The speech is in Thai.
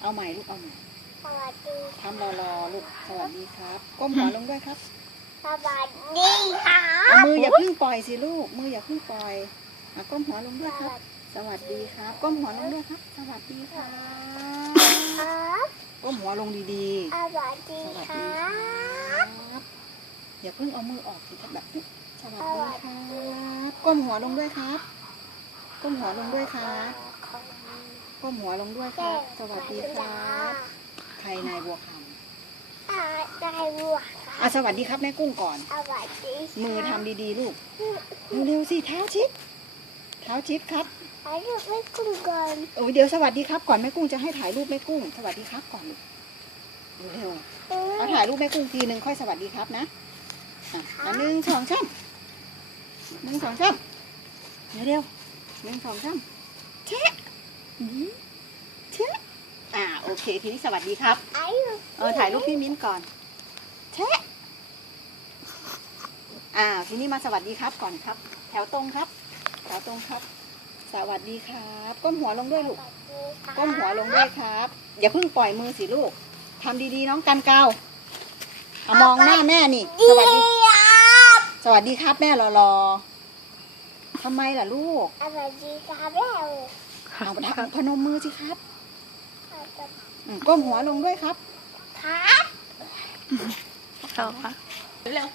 เอาใหม่ลูกเอาใหม่สวัสดี ทำรอรอๆลูกสวัสดีครับ ก้มหัวลงด้วยครับสวัสดีค่ะเอามืออย่าเพิ่งปล่อยสิลูก มืออย่าเพิ่งปล่อยอะก้มหัวลงด้วยครับ สวัสดีครับ ก้มหัวลงด้วยครับ สวัสดีครับครับก้มหัวลงดีสวัสดีๆ สวัสคดีรัครับบอย่าเพิ่งเอามือออกสิทำแบบนี้สวัสดีครับ ก้มหัวลงด้วยครับ ก้มหัวลงด้วยครับ ก้มหัวลงด้วยครับ สวัสดีครับใครนายบัวคอ่าได้บัวำอะสวัสดีครับแม่กุ้งก่อน สวัสดีมือทำดีๆลูก เร็วๆสิเท้าชิด เท้าชิดครับถ่ายรูปไม่กุ้งก่อนโอ้ยเดี๋ยวสวัสดีครับก่อนแม่กุ้งจะให้ถ่ายรูปแม่กุ้ง สวัสดีครับก่อนลูกเร็วๆเอาถ่ายรูปแม่กุ้งทีหนึ่งค่อยสวัสดีครับนะอะอันหนึ่งสองสามหนึ่งสองสามเดี๋ยวเร็วๆหนึ่งสองสามเชะอืม เชะอ่าโอเคทีนี้สวัสดีครับไอ้เออถ่ายรูปพี่มิ้นก่อนเชะอ่าทีนี้มาสวัสดีครับก่อนครับ แถวตรงครับ แถวตรงครับ สวัสดีครับ ก้มหัวลงด้วยลูก ก้มหัวลงด้วยครับ อย่าเพิ่งปล่อยมือสิลูกทำดีๆน้องกันเกาเอามองหน้าแม่นี่ สวัสดีครับสวัสดีครับแม่รอรอทำไมล่ะลูก สวัสดีครับแล้ว เอาทำพนมมือสิครับอืมก้มหัวลงด้วยครับ ครับเอาค่ะเร็ว